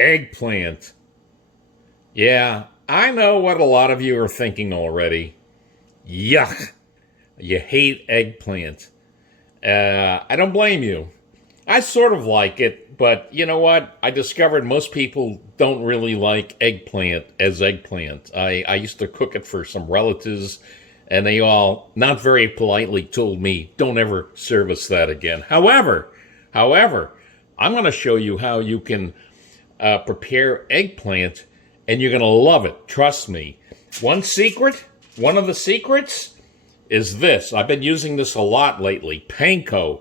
Eggplant. Yeah, I know what a lot of you are thinking already. Yuck. You hate eggplant. I don't blame you. I sort of like it, but you know what? I discovered most people don't really like eggplant as eggplant. I used to cook it for some relatives, and they all, not very politely, told me, don't ever serve us that again. However, I'm going to show you how you can prepare eggplant, and you're going to love it. Trust me. One of the secrets is this. I've been using this a lot lately. Panko.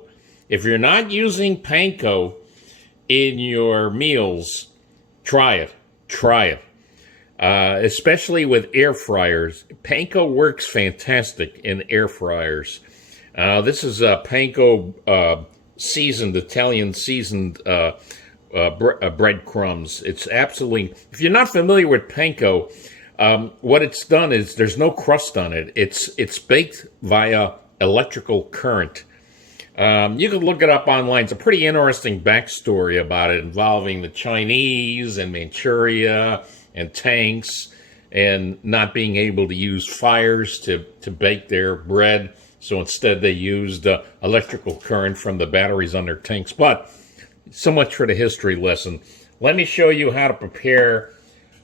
If you're not using Panko in your meals, try it. Try it. Especially with air fryers. Panko works fantastic in air fryers. This is Panko seasoned, Italian seasoned breadcrumbs. It's absolutely, if you're not familiar with Panko, what it's done is there's no crust on it. It's baked via electrical current. You can look it up online. It's a pretty interesting backstory about it involving the Chinese and Manchuria and tanks and not being able to use fires to bake their bread. So instead they used electrical current from the batteries on their tanks. But so much for the history lesson. Let me show you how to prepare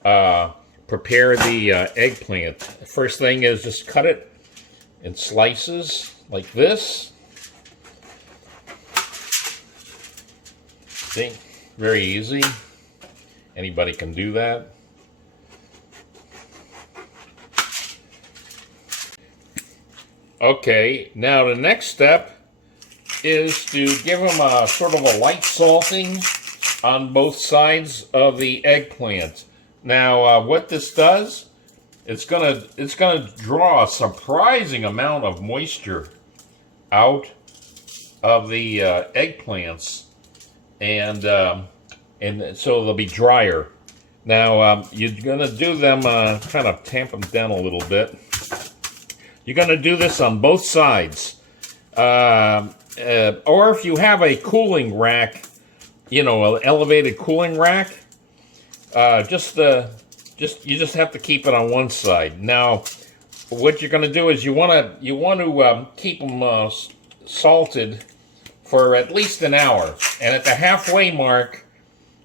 the eggplant. First thing is just cut it in slices like this. See, very easy. Anybody can do that. Okay, now the next step is to give them a sort of a light salting on both sides of the eggplant. Now, what this does, it's gonna draw a surprising amount of moisture out of the eggplants, and so they'll be drier. Now, you're gonna do them kind of tamp them down a little bit. You're gonna do this on both sides, or if you have a cooling rack, you know, an elevated cooling rack. You just have to keep it on one side. Now, what you're going to do is you want to keep them salted for at least an hour, and at the halfway mark,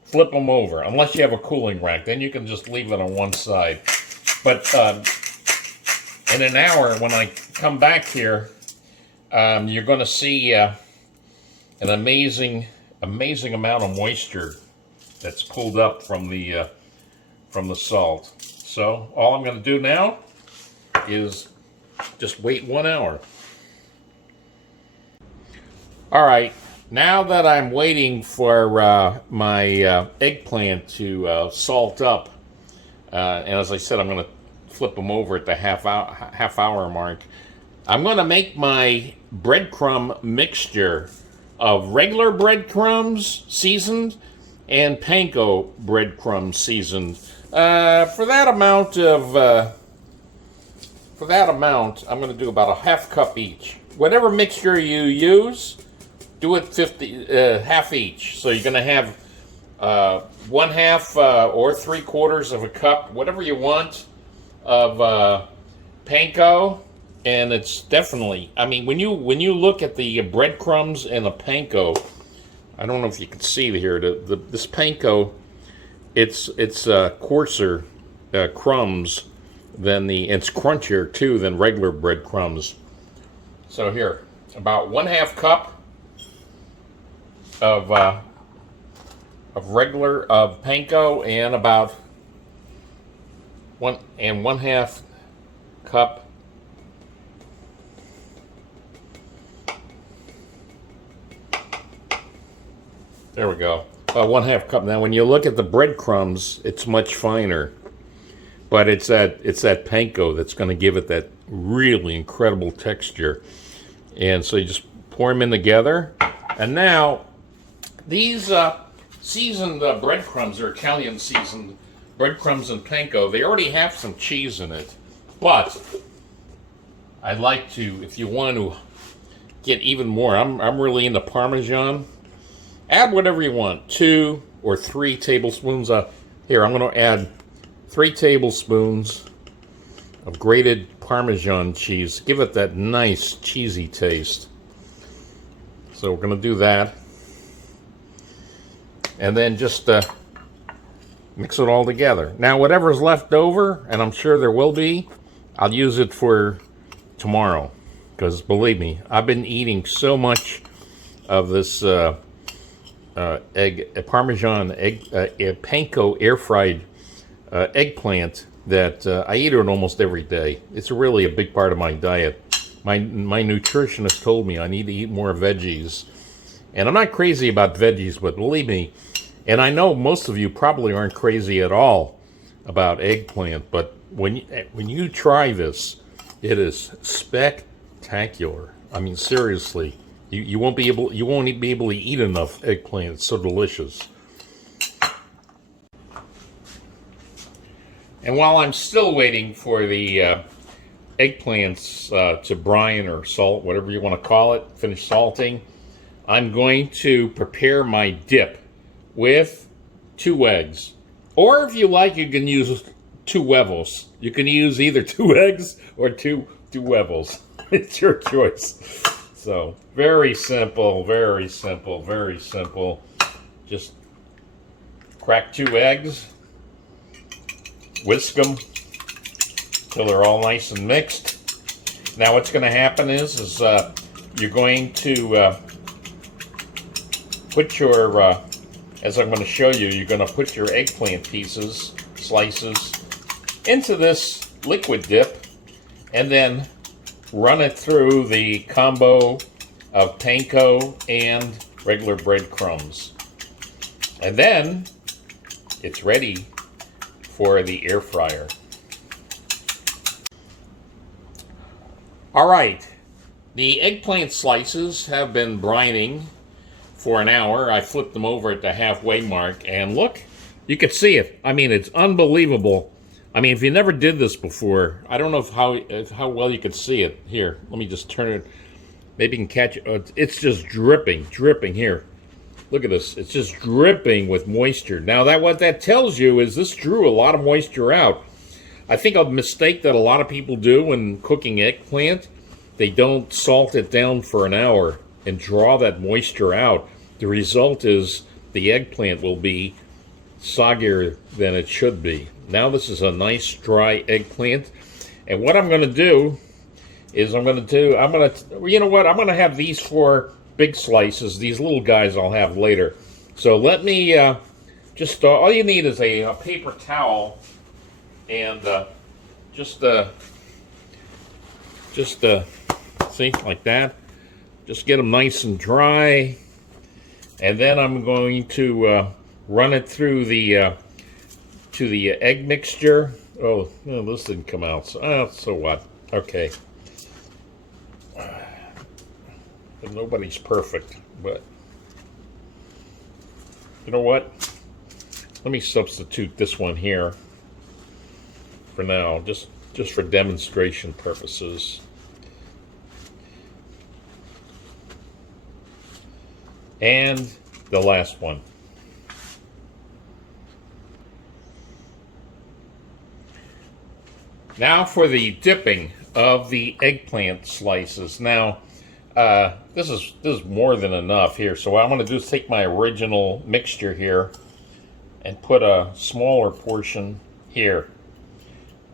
flip them over. Unless you have a cooling rack, then you can just leave it on one side. But in an hour, when I come back here, you're going to see an amazing amount of moisture that's pulled up from the salt. So all I'm going to do now is just wait 1 hour. All right, now that I'm waiting for my eggplant to salt up, and as I said, I'm going to flip them over at the half hour mark. I'm going to make my breadcrumb mixture of regular breadcrumbs seasoned and Panko breadcrumbs seasoned. For that amount, I'm going to do about a half cup each. Whatever mixture you use, do it half each. So you're going to have 1/2 or 3/4 of a cup, whatever you want, of Panko. And it's definitely, I mean, when you look at the breadcrumbs and the Panko, I don't know if you can see here, this Panko, it's coarser crumbs than it's crunchier too than regular breadcrumbs. So here, about 1/2 cup of Panko, and about 1.5 cup there we go. 1/2 cup. Now, when you look at the breadcrumbs, it's much finer, but it's that Panko that's going to give it that really incredible texture. And so you just pour them in together. And now, these seasoned breadcrumbs are Italian seasoned breadcrumbs and Panko. They already have some cheese in it, but I'd like to, if you want to get even more, I'm really into Parmesan. Add whatever you want, 2, or 3 tablespoons. Here, I'm going to add 3 tablespoons of grated Parmesan cheese. Give it that nice cheesy taste. So we're going to do that. And then just mix it all together. Now, whatever's left over, and I'm sure there will be, I'll use it for tomorrow. Because believe me, I've been eating so much of this Parmesan Panko air-fried eggplant that I eat it almost every day. It's really a big part of my diet. My nutritionist told me I need to eat more veggies. And I'm not crazy about veggies, but believe me, and I know most of you probably aren't crazy at all about eggplant, but when you try this, it is spectacular. I mean, seriously, you won't be able to eat enough eggplant. It's so delicious. And while I'm still waiting for the eggplants to brine or salt, whatever you want to call it, finish salting, I'm going to prepare my dip with 2 eggs. Or if you like, you can use 2 huevos. You can use either 2 eggs or 2 huevos. It's your choice. So, very simple, very simple, very simple. Just crack 2 eggs. Whisk them till they're all nice and mixed. Now what's going to happen is you're going to put your, as I'm going to show you, you're going to put your eggplant slices, into this liquid dip, and then run it through the combo of panko and regular breadcrumbs. And then it's ready for the air fryer. All right, the eggplant slices have been brining for an hour. I flipped them over at the halfway mark, and look, you can see it. I mean, it's unbelievable. I mean, if you never did this before, I don't know how well you can see it. Here, let me just turn it. Maybe you can catch it. It's just dripping here. Look at this. It's just dripping with moisture. Now, what that tells you is this drew a lot of moisture out. I think a mistake that a lot of people do when cooking eggplant, they don't salt it down for an hour and draw that moisture out. The result is the eggplant will be soggier than it should be. Now this is a nice dry eggplant. And what I'm going to do is you know what? I'm going to have these 4 big slices. These little guys I'll have later. So let me just, all you need is a paper towel and just see, like that. Just get them nice and dry. And then I'm going to run it through the to the egg mixture. Oh, no, this didn't come out. So what? Okay. Nobody's perfect, but you know what? Let me substitute this one here for now, just for demonstration purposes. And the last one. Now for the dipping of the eggplant slices. Now, this is more than enough here. So what I'm going to do is take my original mixture here and put a smaller portion here,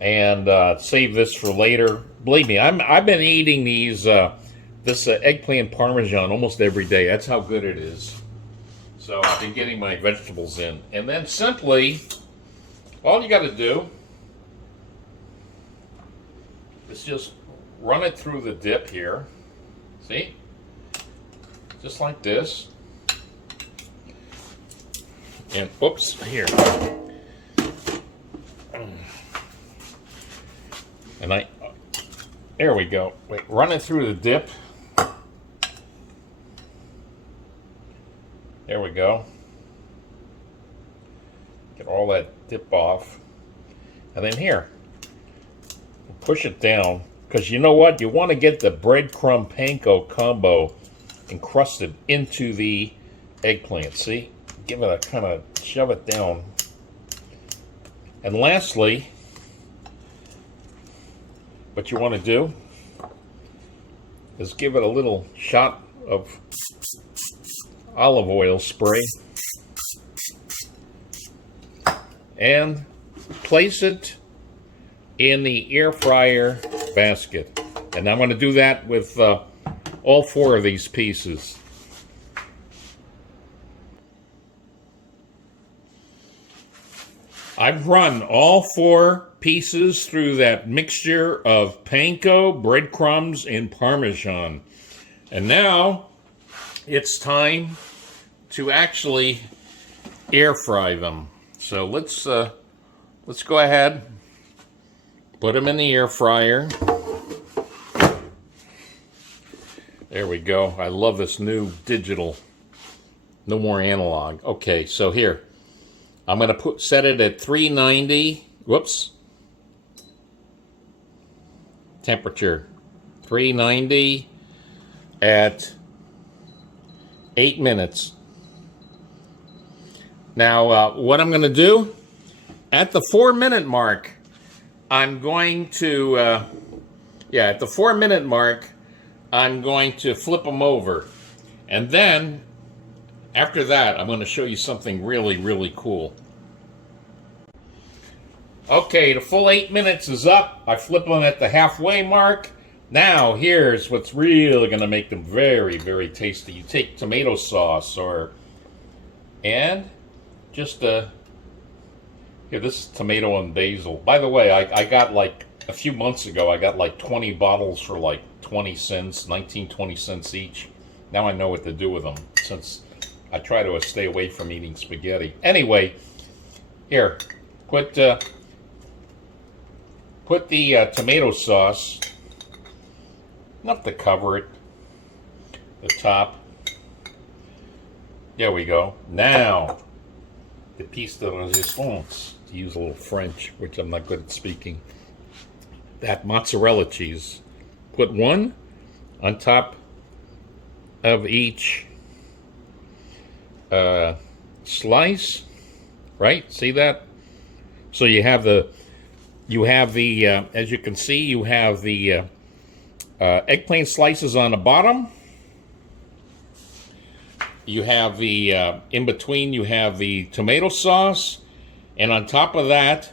and save this for later. Believe me, I've been eating this eggplant Parmesan almost every day. That's how good it is. So I've been getting my vegetables in, and then simply all you got to do is just run it through the dip here. See? Just like this. And oops, here. And there we go. Wait, run it through the dip. There we go. Get all that dip off. And then here, push it down. Because you know what? You want to get the breadcrumb panko combo encrusted into the eggplant. See? give it a kind of shove it down. And lastly, what you want to do is give it a little shot of olive oil spray and place it in the air fryer basket. And I'm going to do that with all 4 of these pieces. I've run all 4 pieces through that mixture of panko, breadcrumbs, and Parmesan. And now it's time to actually air fry them. So let's go ahead, put them in the air fryer. There we go. I love this new digital, no more analog. Okay, so here. I'm going to set it at 390, whoops, temperature, 390 at 8 minutes. Now, what I'm going to do, at the 4-minute mark, I'm going to, at the 4-minute mark, I'm going to flip them over. And then, after that, I'm going to show you something really, really cool. Okay, the full 8 minutes is up. I flip them at the halfway mark. Now, here's what's really going to make them very, very tasty. You take tomato sauce and just, here, this is tomato and basil. By the way, I got like, a few months ago, I got like 20 bottles for like 20 cents, 19, 20 cents each. Now I know what to do with them, since I try to stay away from eating spaghetti. Anyway, here, put the tomato sauce, enough to cover it, the top. There we go. Now, the piece de resistance, to use a little French, which I'm not good at speaking, that mozzarella cheese. Put one on top of each slice, right? See that? So you have the as you can see, you have the eggplant slices on the bottom. You have the in between, you have the tomato sauce, and on top of that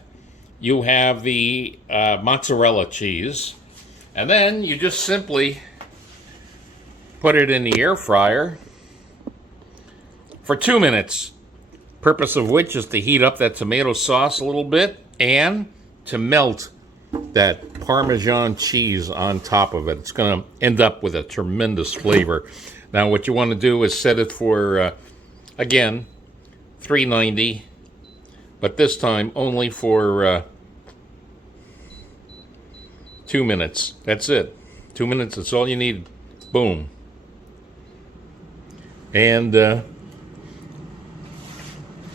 you have the mozzarella cheese. And then you just simply put it in the air fryer for 2 minutes. Purpose of which is to heat up that tomato sauce a little bit and to melt that Parmesan cheese on top of it. It's going to end up with a tremendous flavor. Now what you want to do is set it for, again, 390, but this time only for 2 minutes. That's it. 2 minutes, that's all you need. Boom. And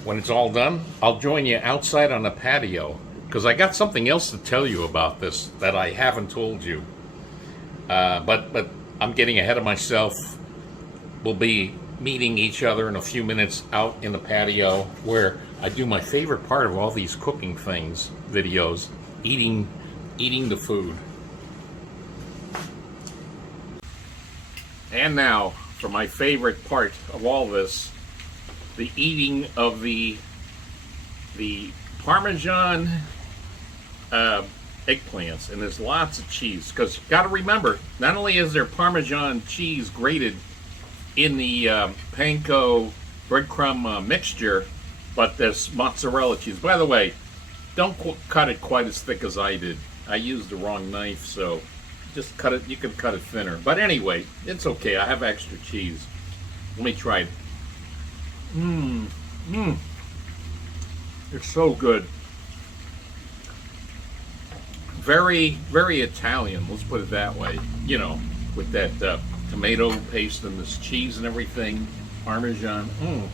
when it's all done, I'll join you outside on the patio, because I got something else to tell you about this that I haven't told you. But I'm getting ahead of myself. We'll be meeting each other in a few minutes out in the patio, where I do my favorite part of all these cooking things, videos, eating the food. And now, for my favorite part of all this, the eating of the Parmesan eggplants. And there's lots of cheese, because you got to remember, not only is there Parmesan cheese grated in the Panko breadcrumb mixture, but there's mozzarella cheese. By the way, don't cut it quite as thick as I did. I used the wrong knife, so just cut it. You can cut it thinner. But anyway, it's okay. I have extra cheese. Let me try it. It's so good. Very, very Italian. Let's put it that way. You know, with that tomato paste and this cheese and everything, Parmesan. And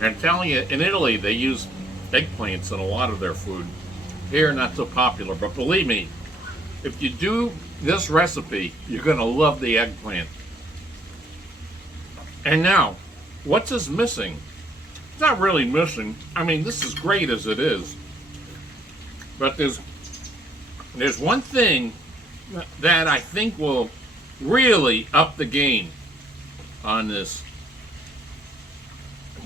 I'm telling you, in Italy, they use eggplants in a lot of their food. Here, not so popular, but believe me, if you do this recipe, you're going to love the eggplant. And now, What's this missing? It's not really missing. I mean, this is great as it is. But there's one thing that I think will really up the game on this.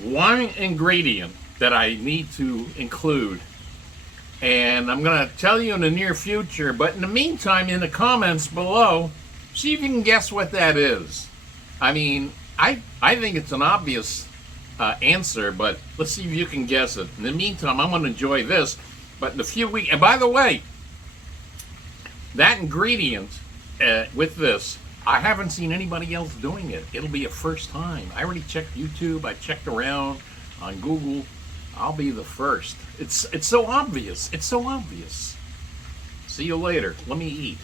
One ingredient that I need to include, and I'm going to tell you in the near future, but in the meantime, in the comments below, see if you can guess what that is. I mean, I think it's an obvious answer, but let's see if you can guess it. In the meantime, I'm going to enjoy this, but in a few weeks, and by the way, that ingredient with this, I haven't seen anybody else doing it. It'll be a first time. I already checked YouTube. I checked around on Google. I'll be the first. It's so obvious. It's so obvious. See you later. Let me eat.